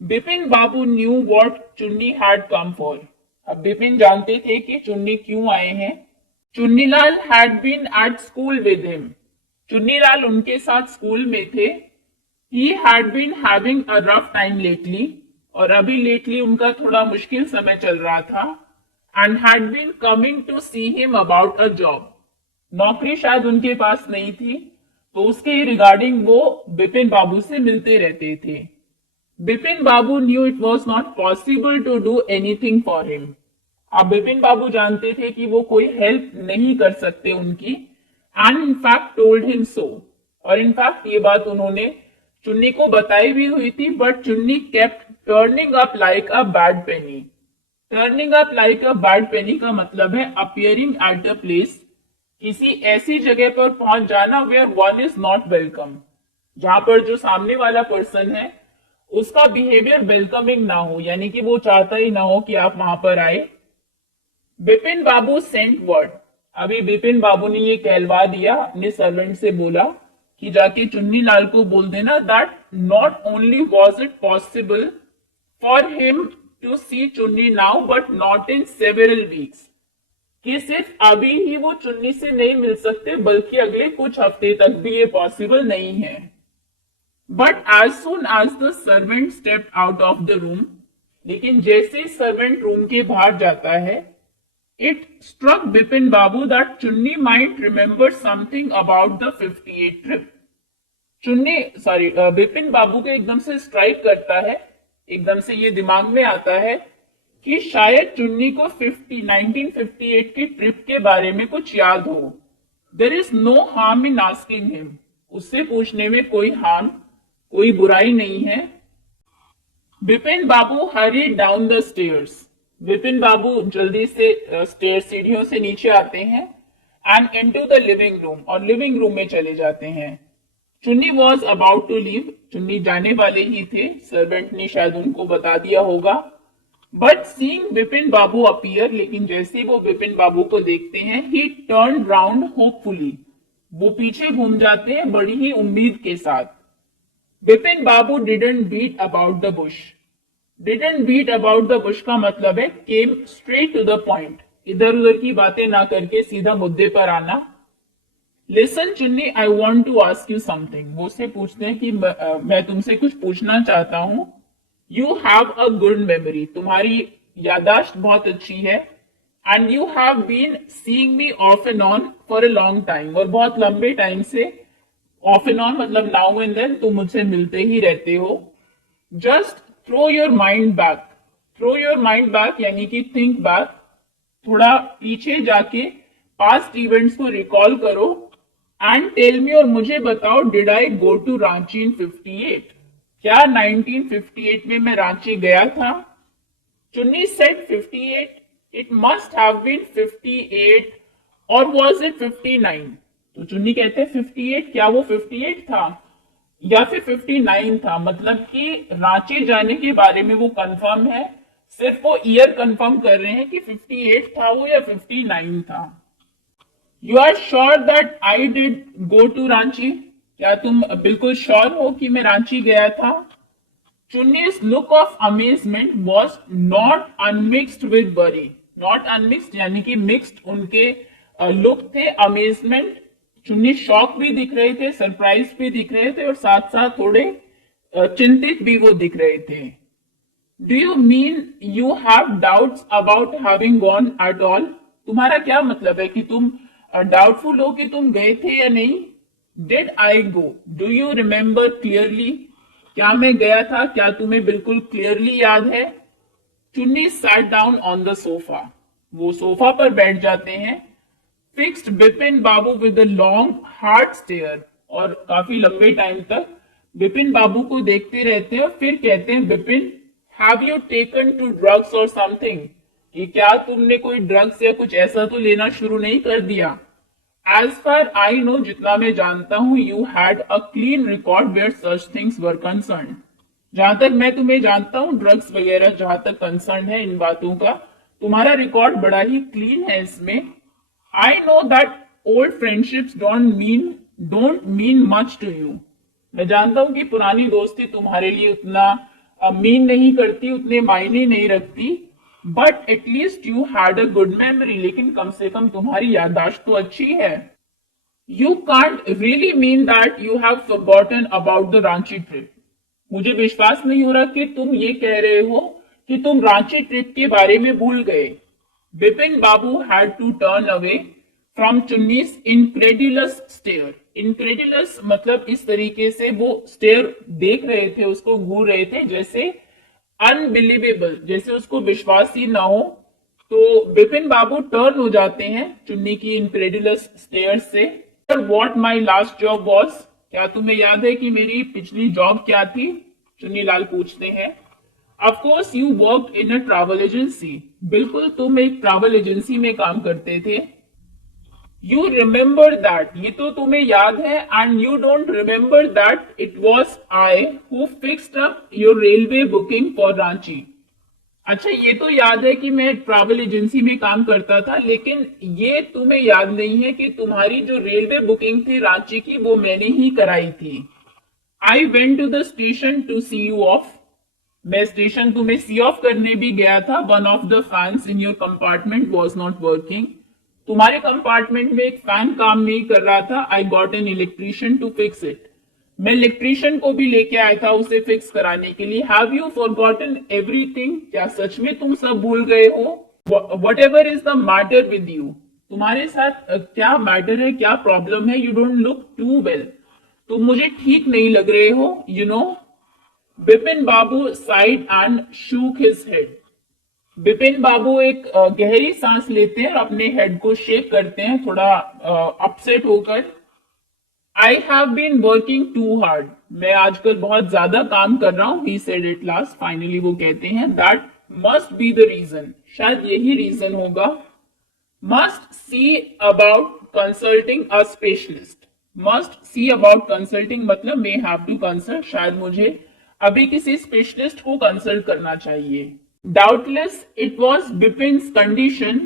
Bipin Babu knew what Chunni had come for, अब बिपिन जानते थे कि चुन्नी क्यों आए हैं। Chunnilal had been at school with him, Chunnilal उनके साथ स्कूल में थे। He had been having a rough time lately, और अभी लेटली उनका थोड़ा मुश्किल समय चल रहा था। And had been coming to see him about a job, नौकरी शायद उनके पास नहीं थी, तो उसके रिगार्डिंग वो बिपिन बाबू से मिलते रहते थे। Bipin Babu knew it was not possible to do anything for him, अब बिपिन बाबू जानते थे कि वो कोई हेल्प नहीं कर सकते उनकी। And in fact told him so, और इनफैक्ट ये बात उन्होंने चुन्नी को बताई भी हुई थी, but Chunni kept turning up like a bad penny. Turning up like a bad penny का मतलब है अपियरिंग एट द प्लेस, किसी ऐसी जगह पर पहुंच जाना where one is not welcome, जहां पर जो सामने वाला पर्सन है उसका बिहेवियर वेलकमिंग ना हो, यानी कि वो चाहता ही ना हो कि आप वहां पर आए। बिपिन बाबू सेंट वर्ड, अभी बिपिन बाबू ने ये कहलवा दिया, अपने सर्वेंट से बोला कि जाके चुन्नी लाल को बोल देना that not only was it possible for him to see Chunni now but not in several weeks, कि सिर्फ अभी ही वो चुन्नी से नहीं मिल सकते बल्कि अगले कुछ हफ्ते तक भी ये पॉसिबल नहीं है। But as soon as the servant step out of the room, लेकिन जैसे सर्वेंट रूम के बाहर जाता है, it struck Bipin Babu that Chunni might remember something about the 58 trip. Bipin Babu को एकदम से स्ट्राइक करता है, एकदम से ये दिमाग में आता है कि शायद चुन्नी को 1958 की ट्रिप के बारे में कुछ याद हो। There is no harm in asking him, उससे पूछने में कोई हार्म, कोई बुराई नहीं है। Bipin Babu hurry down the stairs, Bipin Babu जल्दी से स्टेयर सीढ़ियों से नीचे आते हैं and into the living room, और लिविंग रूम में चले जाते हैं। चुन्नी वॉज अबाउट टू लीव, चुन्नी जाने वाले ही थे, सर्वेंट ने शायद उनको बता दिया होगा। But seeing Bipin Babu appear, लेकिन जैसे वो बिपिन बाबू को देखते हैं, ही टर्न राउंड होपफुली, वो पीछे घूम जाते हैं बड़ी ही उम्मीद के साथ। Bipin Babu didn't beat about the bush, didn't beat about the bush का मतलब है came straight to the point, इधर उधर की बातें ना करके सीधा मुद्दे पर आना। Listen Chunni, I want to ask you something, वो से पूछते हैं कि मैं तुमसे कुछ पूछना चाहता हूं। You have a good memory, तुम्हारी यादाश्त बहुत अच्छी है। And you have been seeing me off and on for a long time, और बहुत लंबे टाइम से, ऑफ एंड ऑन मतलब नाउ एंड देन तुम मुझसे मिलते ही रहते हो। Just throw your mind back, throw your mind back यानी कि थिंक बैक, थोड़ा पीछे जाके पास्ट इवेंट्स को रिकॉल करो एंड टेल मी, और मुझे बताओ, did I go to Ranchi in 58, क्या 1958 में मैं रांची गया था? Chunni said 58, it must have been 58 और वाज इट 59? तो चुन्नी कहते हैं 58, क्या वो 58 था या फिर 59 था? मतलब कि रांची जाने के बारे में वो कंफर्म है, सिर्फ वो ईयर कंफर्म कर रहे हैं कि 58 था वो या 59 था। You are sure that I did go to Ranchi, क्या तुम बिल्कुल श्योर हो कि मैं रांची गया था? Chunni's look of amazement was not unmixed with worry, not unmixed यानी कि मिक्स्ड उनके लुक थे। अमेजमेंट, चुन्नी शॉक भी दिख रहे थे, सरप्राइज भी दिख रहे थे, और साथ साथ थोड़े चिंतित भी वो दिख रहे थे। Do you mean you have doubts about having gone at all, तुम्हारा क्या मतलब है कि तुम डाउटफुल हो कि तुम गए थे या नहीं? Did I go, do you remember clearly, क्या मैं गया था, क्या तुम्हें बिल्कुल क्लियरली याद है? Chunni sat down on the sofa, वो सोफा पर बैठ जाते हैं। Fixed Bipin Babu with a long hard stare, और काफी लंबे टाइम तक बिपिन बाबू को देखते रहते हैं, और फिर कहते हैं Bipin, have you taken to drugs और समथिंग, कि क्या तुमने कोई ड्रग्स या कुछ ऐसा तो लेना शुरू नहीं कर दिया? एज फार आई नो, जितना मैं जानता हूं, you had a clean record where such things were concerned, जहां तक मैं तुम्हें जानता हूं, ड्रग्स वगैरह जहां तक कंसर्न है इन बातों का, तुम्हारा रिकॉर्ड बड़ा ही क्लीन है इसमें। I know that old friendships don't mean much to you, मैं जानता हूं कि पुरानी दोस्ती तुम्हारे लिए उतना मीन नहीं करती, उतने मायने नहीं रखती, but at least you had a good memory, लेकिन कम से कम तुम्हारी याददाश्त तो अच्छी है। You can't really mean that you have forgotten about the Ranchi trip, मुझे विश्वास नहीं हो रहा कि तुम ये कह रहे हो कि तुम रांची ट्रिप के बारे में भूल गए। Bipin Babu had to turn away from Chunni's incredulous stare, incredulous मतलब इस तरीके से वो स्टेयर देख रहे थे, उसको घूर रहे थे, जैसे अनबिलीवेबल, जैसे उसको विश्वास ही ना हो। तो बिपिन बाबू टर्न हो जाते हैं चुन्नी की इनक्रेडुलस स्टेयर से। What my last job was, क्या तुम्हें याद है कि मेरी पिछली जॉब क्या थी? चुन्नी लाल पूछते हैं। Of course you work in a travel agency, बिल्कुल तुम एक ट्रैवल एजेंसी में काम करते थे। यू रिमेंबर दैट, ये तो तुम्हें याद है, and you don't remember that it was I who fixed up your railway booking for Ranchi. अच्छा, ये तो याद है कि मैं ट्रैवल एजेंसी में काम करता था, लेकिन ये तुम्हें याद नहीं है कि तुम्हारी जो रेलवे बुकिंग थी रांची की वो मैंने ही कराई थी। I went to the station to see you off, मैं स्टेशन तुम्हें सी ऑफ करने भी गया था। One of the fans in your compartment was not working, तुम्हारे कंपार्टमेंट में एक फैन काम नहीं कर रहा था। I got an electrician to fix it, मैं इलेक्ट्रीशियन को भी लेके आया था उसे फिक्स कराने के लिए। हैव यू फॉरगॉटन एवरीथिंग, क्या सच में तुम सब भूल गए हो? Whatever is the matter with you, तुम्हारे साथ क्या मैटर है, क्या प्रॉब्लम है? You don't look too well, तुम मुझे ठीक नहीं लग रहे हो, you know. Bipin Babu sighed and shook his head, Bipin Babu एक गहरी सांस लेते हैं और अपने हेड को शेक करते हैं थोड़ा अपसेट होकर। I have been working too hard, मैं आजकल बहुत ज्यादा काम कर रहा हूं। He said it last, finally वो कहते हैं that must be the reason, शायद यही रीजन होगा। Must see about consulting a specialist, must see about consulting मतलब मे हैव टू कंसल्ट, शायद मुझे अभी किसी स्पेशलिस्ट को कंसल्ट करना चाहिए। Doubtless it was Bipin's condition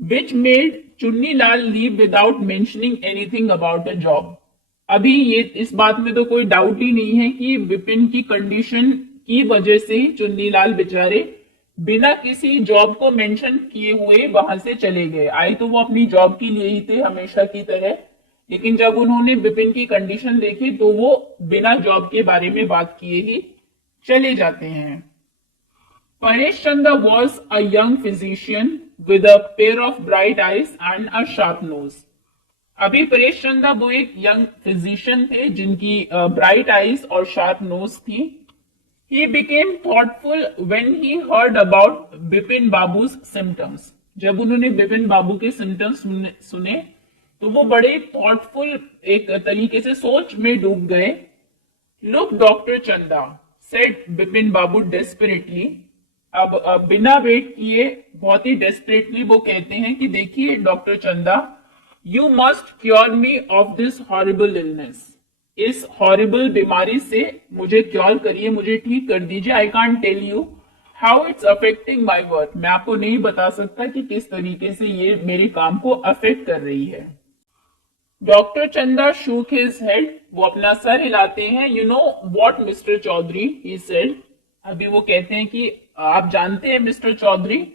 which made Chunnilal leave without mentioning anything about a job. अभी ये इस बात में तो कोई डाउट ही नहीं है कि विपिन की कंडीशन की वजह से ही चुन्नीलाल बेचारे बिना किसी जॉब को मेंशन किए हुए वहां से चले गए। आए तो वो अपनी जॉब के लिए ही थे हमेशा की तरह, लेकिन जब उन्होंने विपिन की कंडीशन देखी तो वो बिना जॉब के बारे में बात किए ही चले जाते हैं। Paresh Chanda was a young physician with a pair of bright eyes and a sharp nose. अभी परेश चंदा वो एक यंग फिजिशियन थे जिनकी ब्राइट आईज और शार्प नोज थी। He became thoughtful when he heard about Bipin Babu's symptoms, जब उन्होंने बिपिन बाबू के सिम्टम्स सुने तो वो बड़े थॉटफुल एक तरीके से सोच में डूब गए। लुक डॉक्टर चंदा, सेड बिपिन बाबू डेस्परेटली, अब बिना वेट किए बहुत ही डेस्परेटली वो कहते हैं कि देखिए doctor Chanda, you must cure me of this horrible illness, इस हॉरिबल बीमारी से मुझे क्योर करिए, मुझे ठीक कर दीजिए। I can't tell you how it's affecting my work, मैं आपको नहीं बता सकता कि किस तरीके से ये मेरे काम को अफेक्ट कर रही है। डॉक्टर चंदा शूक हिज हेड, वो अपना सर हिलाते हैं। You know what mister Chaudhary, he said, अभी वो कहते हैं कि आप जानते हैं mister Chaudhary,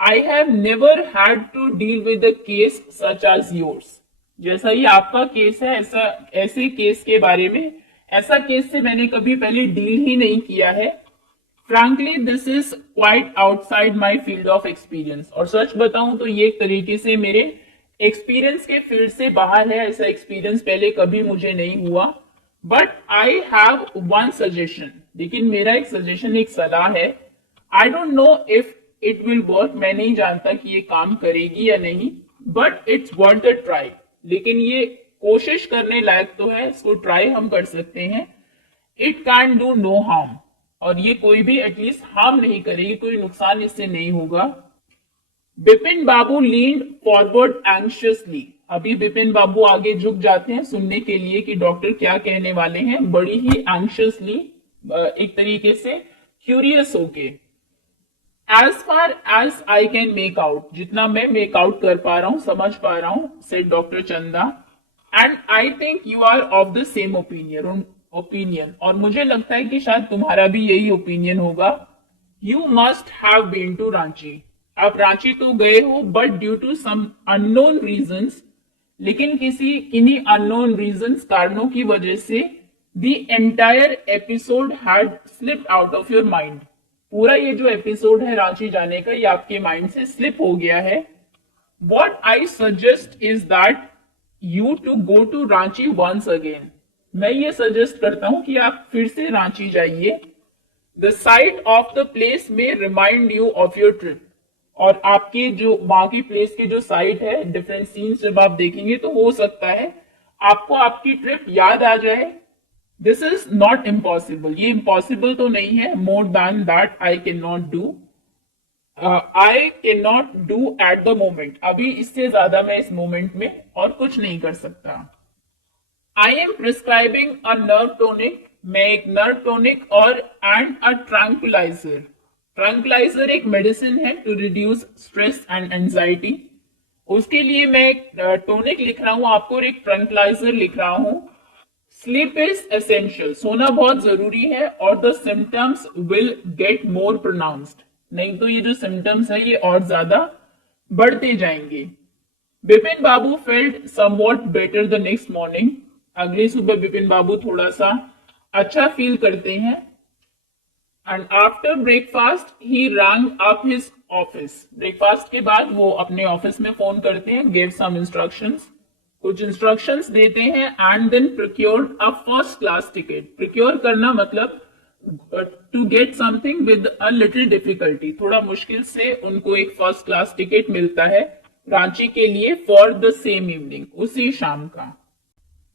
I have never had to deal with a case such as yours, जैसा ही आपका केस है ऐसे केस के बारे में, ऐसा केस से मैंने कभी पहले डील ही नहीं किया है। Frankly this is quite outside my field of experience, और सच बताऊं तो ये एक तरीके से मेरे एक्सपीरियंस के फील्ड से बाहर है, ऐसा एक्सपीरियंस पहले कभी मुझे नहीं हुआ। But I have one suggestion, लेकिन मेरा एक सजेशन, एक सलाह है। I don't know if it will work, मैं नहीं जानता कि ये काम करेगी या नहीं, but it's worth a try, लेकिन ये कोशिश करने लायक तो है, इसको ट्राई हम कर सकते हैं। It can do no harm, और ये कोई भी एटलीस्ट हार्म नहीं करेगी, कोई नुकसान इससे नहीं होगा। बिपिन बाबू लीन्ड फॉरवर्ड एंग्शियसली, अभी बिपिन बाबू आगे झुक जाते हैं सुनने के लिए कि डॉक्टर क्या कहने वाले हैं, बड़ी ही एंग्शियसली, एक तरीके से क्यूरियस होके। As far as I can make out, जितना मैं मेक आउट कर पा रहा हूं, समझ पा रहा हूं, said doctor Chanda, and I think you are of the same opinion, और मुझे लगता है कि शायद तुम्हारा भी यही ओपिनियन होगा। You must have been to Ranchi, आप रांची तो गए हो, but due to some unknown reasons, लेकिन किन्हीं अननोन रीजंस, कारणों की वजह से the entire episode had slipped out of your mind, पूरा ये जो एपिसोड है रांची जाने का, ये आपके माइंड से स्लिप हो गया है। What I suggest is that you to go to Ranchi once again, मैं ये सजेस्ट करता हूं कि आप फिर से रांची जाइए। The sight of the place may remind you of your trip, और आपके जो वहां की प्लेस की जो साइट है, डिफरेंट सीन्स जब आप देखेंगे तो हो सकता है आपको आपकी ट्रिप याद आ जाए। दिस इज नॉट इम्पॉसिबल, ये इम्पॉसिबल तो नहीं है, more than that I can not do. I can not do at the moment, अभी इससे ज्यादा मैं इस मोमेंट में और कुछ नहीं कर सकता। I am prescribing a nerve tonic, मैं एक नर्व टोनिक और एंड अ ट्रैंक्विलाइजर, ट्रैंक्विलाइजर एक मेडिसिन है to reduce stress and anxiety, उसके लिए मैं एक टोनिक लिख रहा हूं आपको और एक ट्रैंक्विलाइजर लिख रहा हूं। स्लीप इज एसेंशियल, सोना बहुत जरूरी है, और the symptoms will get more pronounced, नहीं तो ये जो सिम्टम्स है ये और ज्यादा बढ़ते जाएंगे। Bipin Babu felt somewhat better the next morning, अगली सुबह बिपिन बाबू थोड़ा सा अच्छा फील करते हैं। And after breakfast he rang up his office, breakfast के बाद वो अपने ऑफिस में फोन करते हैं, गिव सम इंस्ट्रक्शंस, कुछ इंस्ट्रक्शंस देते हैं, and then procured a first class ticket, procure करना मतलब to get something with a little difficulty, थोड़ा मुश्किल से उनको एक फर्स्ट क्लास टिकट मिलता है रांची के लिए फॉर द सेम इवनिंग, उसी शाम का।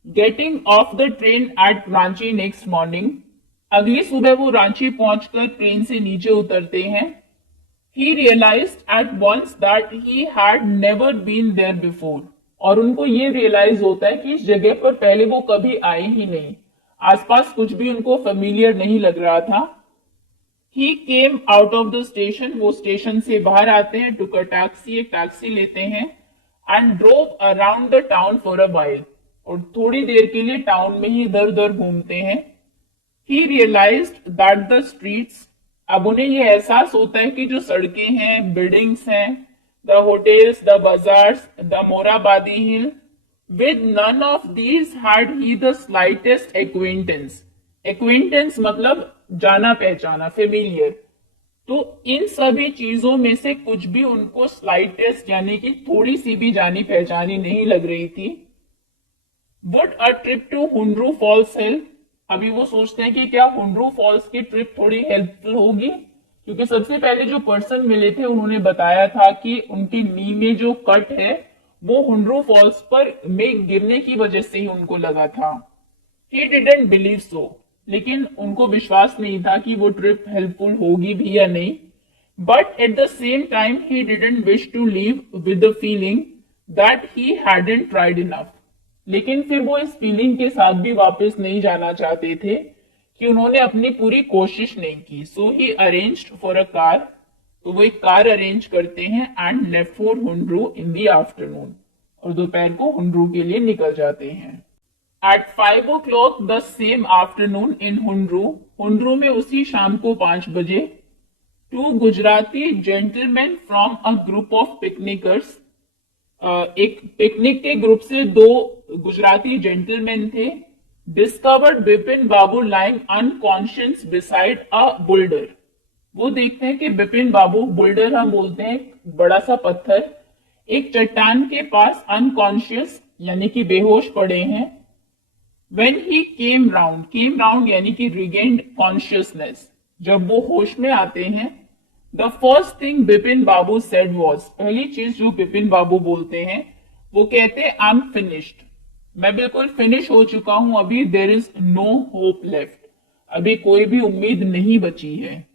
Getting off the train at Ranchi next morning, अगली सुबह वो रांची पहुंचकर ट्रेन से नीचे उतरते हैं। He realized at once that he had never been there before, और उनको ये रियलाइज होता है कि इस जगह पर पहले वो कभी आए ही नहीं, आसपास कुछ भी उनको फेमिलियर नहीं लग रहा था। He came out of the station, वो स्टेशन से बाहर आते हैं, टुक अ टैक्सी, एक टैक्सी लेते हैं, and drove around the town for a while, और थोड़ी देर के लिए टाउन में ही इधर उधर घूमते हैं। He realised that the streets, अब उन्हें यह एहसास होता है कि जो सड़कें हैं, बिल्डिंग्स हैं, the hotels, the bazaars, the Morabadi hill, with none of these had he the slightest acquaintance, acquaintance मतलब जाना पहचाना, फेमिलियर, तो इन सभी चीजों में से कुछ भी उनको स्लाइटेस्ट यानी कि थोड़ी सी भी जानी पहचानी नहीं लग रही थी। Would a trip to Hundru Falls help, अभी वो सोचते हैं कि क्या हुंड्रू फॉल्स की ट्रिप थोड़ी हेल्पफुल होगी, क्योंकि सबसे पहले जो पर्सन मिले थे उन्होंने बताया था कि उनकी नी में जो कट है वो हुंड्रू फॉल्स पर में गिरने की वजह से ही उनको लगा था। ही डिडंट बिलीव सो, लेकिन उनको विश्वास नहीं था कि वो ट्रिप हेल्पफुल होगी भी या नहीं। But at the same time he didn't wish to leave with the feeling that he hadn't tried enough, लेकिन फिर वो इस फीलिंग के साथ भी वापस नहीं जाना चाहते थे कि उन्होंने अपनी पूरी कोशिश नहीं की। So he arranged for a car, तो वो एक कार अरेंज करते हैं, and left for Hundru in the afternoon, और दोपहर को हुंड्रू के लिए निकल जाते हैं। At 5 o'clock the same afternoon in Hundru, Hundru में उसी शाम को 5 बजे, two Gujarati gentleman from a group of picnickers, एक पिकनिक के ग्रुप से 2 गुजराती जेंटलमैन थे, discovered Bipin Babu lying unconscious beside a builder, वो देखते हैं कि बिपिन बाबू, बुल्डर हम बोलते हैं बड़ा सा पत्थर, एक चट्टान के पास अनकॉन्शियस यानी कि बेहोश पड़े हैं। When he came round यानी कि regained consciousness, जब वो होश में आते हैं, the first thing Bipin Babu said was, पहली चीज जो बिपिन बाबू बोलते हैं वो कहते हैं I'm finished, मैं बिल्कुल फिनिश हो चुका हूं, अभी there is no hope left, अभी कोई भी उम्मीद नहीं बची है।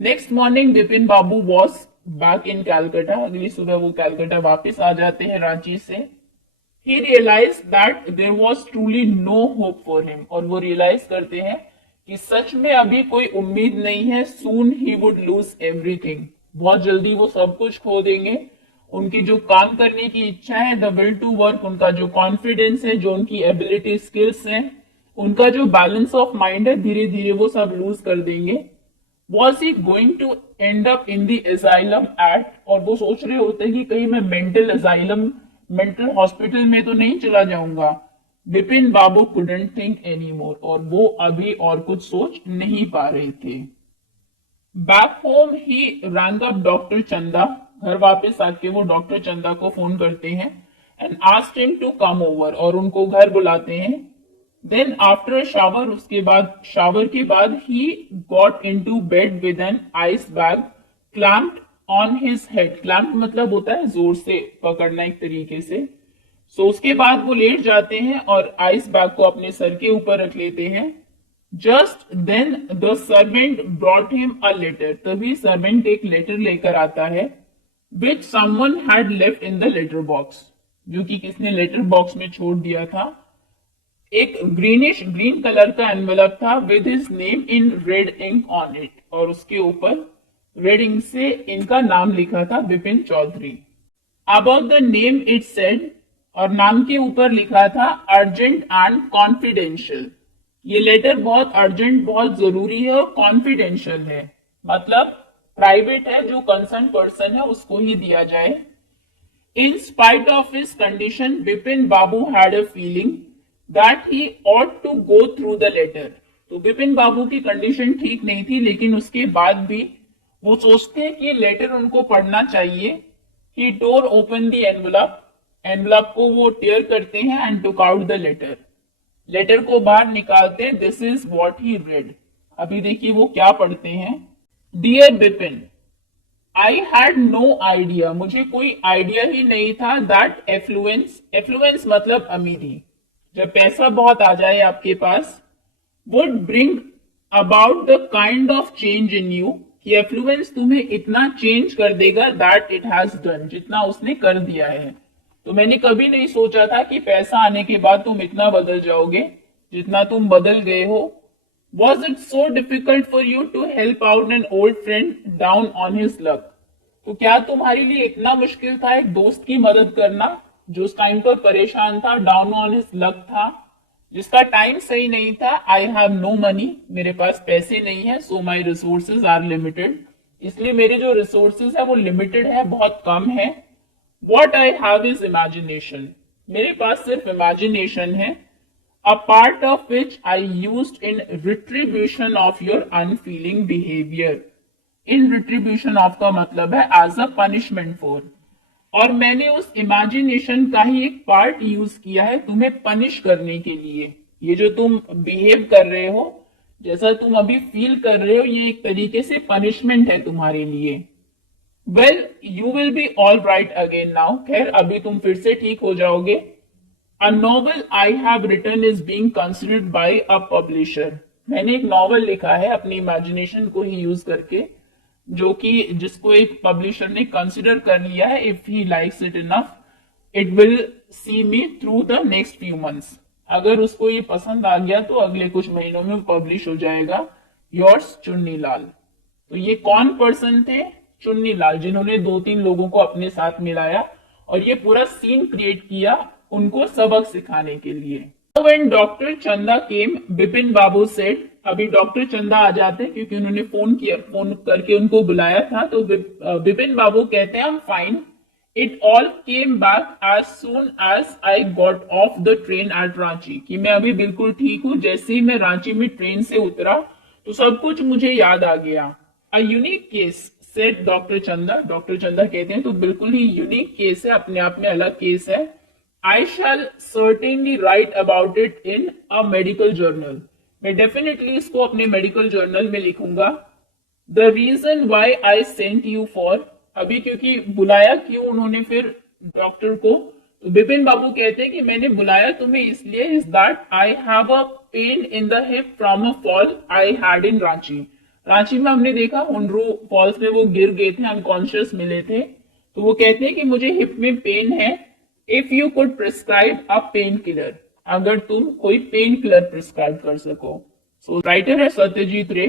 Next morning Bipin Babu was back in Calcutta, अगली सुबह वो कैलकाटा वापस आ जाते हैं रांची से। He realized that there was truly no hope for him, और वो रियलाइज करते हैं कि सच में अभी कोई उम्मीद नहीं है। Soon he would lose everything, बहुत जल्दी वो सब कुछ खो देंगे। उनकी जो काम करने की इच्छा है, द विल टू वर्क, उनका जो कॉन्फिडेंस है, जो उनकी एबिलिटी स्किल्स हैं, उनका जो बैलेंस ऑफ माइंड है, धीरे धीरे वो सब लूज कर देंगे। Was he going to end up in the asylum at, और वो सोच रहे होते हैं कि कहीं मैं मेंटल असाइलम, मेंटल हॉस्पिटल में तो नहीं चला जाऊंगा। बिपिन बाबू couldn't think anymore, और वो अभी और कुछ सोच नहीं पा रहे थे। बैक होम ही rang up डॉक्टर चंदा, घर वापस आके वो डॉक्टर चंदा को फोन करते हैं, and asked him to come over, और उनको घर बुलाते हैं। देन आफ्टर शावर, उसके बाद शावर के बाद he got into bed with an ice bag clamped on his head, clamp मतलब होता है जोर से पकड़ना एक तरीके से। सो उसके बाद वो लेट जाते हैं और आइस बैग को अपने सर के ऊपर रख लेते हैं। Just then the servant brought him a letter, तभी सर्वेंट एक लेटर लेकर आता है, which someone had left in the letter box, जो कि किसने लेटर बॉक्स में छोड़ दिया था। एक ग्रीन कलर का एनवेलप था with his name in red ink on it, और उसके ऊपर रेड इंक से इनका नाम लिखा था, Vipin Chaudhary. About the name it said, और नाम के ऊपर लिखा था अर्जेंट एंड कॉन्फिडेंशियल। ये लेटर बहुत अर्जेंट, बहुत जरूरी है और कॉन्फिडेंशियल है, मतलब प्राइवेट है, जो कंसर्न पर्सन है उसको ही दिया जाए। In spite of his condition, Vipin Babu had a feeling that he ought to go through the letter. तो विपिन बाबू की कंडीशन ठीक नहीं थी, लेकिन उसके बाद भी वो सोचते हैं कि लेटर उनको पढ़ना चाहिए। He tore open the envelope, envelope को वो टेयर करते हैं and took out the letter, letter को बाहर निकालते हैं। This is what he read. अभी देखिए वो क्या पढ़ते हैं। Dear Bipin, I had no idea, मुझे कोई आइडिया ही नहीं था दैट एफ्लुएंस, एफ्लुएंस मतलब अमीरी, जब पैसा बहुत आ जाए आपके पास, would bring about the kind of change in you, कि एफ्लुएंस तुम्हें इतना चेंज कर देगा दैट इट हैज डन, जितना उसने कर दिया है। तो मैंने कभी नहीं सोचा था कि पैसा आने के बाद तुम इतना बदल जाओगे जितना तुम बदल गए हो। Was it so difficult for you to help out an old friend down on his luck, तो क्या तुम्हारे लिए इतना मुश्किल था एक दोस्त की मदद करना जो उस टाइम पर परेशान था, डाउन ऑन हिज लक था, जिसका टाइम सही नहीं था। आई हैव नो मनी, मेरे पास पैसे नहीं है। सो माई रिसोर्सेज आर लिमिटेड, इसलिए मेरे जो रिसोर्सेज है वो लिमिटेड है, बहुत कम है। What I have is imagination, मेरे पास सिर्फ इमेजिनेशन है। A part of which I used in retribution of your unfailing behaviour. In retribution of का मतलब है एज अ पनिशमेंट फॉर, और मैंने उस इमेजिनेशन का ही एक पार्ट यूज किया है तुम्हें पनिश करने के लिए। ये जो तुम बिहेव कर रहे हो, जैसा तुम अभी फील कर रहे हो, ये एक तरीके से पनिशमेंट है तुम्हारे लिए। Well you will be all right again now, खैर अभी तुम फिर से ठीक हो जाओगे। A novel I have written is being considered by a publisher, मैंने एक नॉवल लिखा है अपनी इमेजिनेशन को ही यूज करके, जो कि जिसको एक पब्लिशर ने कंसिडर कर लिया है। If he likes it enough it will see me through the next few months, अगर उसको ये पसंद आ गया तो अगले कुछ महीनों में पब्लिश हो जाएगा। योर्स चुन्नी लाल। तो ये कौन पर्सन थे? चुन्नी लाल, जिन्होंने 2-3 लोगों को अपने साथ मिलाया और ये पूरा सीन क्रिएट किया उनको सबक सिखाने के लिए। When डॉक्टर चंदा केम, बिपिन बाबू सेड, अभी डॉक्टर चंदा आ जाते हैं क्योंकि उन्होंने फोन करके उनको बुलाया था। तो बिपिन बाबू कहते हैं, I am fine, it all came back as soon as I got off the train at Ranchi, कि मैं अभी बिल्कुल ठीक हूँ, जैसे ही मैं रांची में ट्रेन से उतरा तो सब कुछ मुझे याद आ गया। A unique case said doctor चंदा, डॉक्टर चंदा कहते हैं तो बिल्कुल ही यूनिक केस है, अपने आप में अलग केस है। I shall certainly write about it in a medical journal, मैं डेफिनेटली इसको अपने मेडिकल जर्नल में लिखूंगा। The reason why I sent you for, अभी क्योंकि बुलाया क्यों उन्होंने फिर डॉक्टर को, तो बिपिन बाबू कहते हैं कि मैंने बुलाया तुम्हें इसलिए, is that I have a pain in the hip from a fall I had in Ranchi. Ranchi में हमने देखा हुंड्रू फॉल्स में वो गिर गए थे, अनकॉन्शियस मिले थे, तो वो कहते हैं कि मुझे हिप में पेन है। If you could prescribe a pain killer, अगर तुम कोई पेन किलर प्रिस्क्राइब कर सको। सो राइटर है सत्यजीत रे।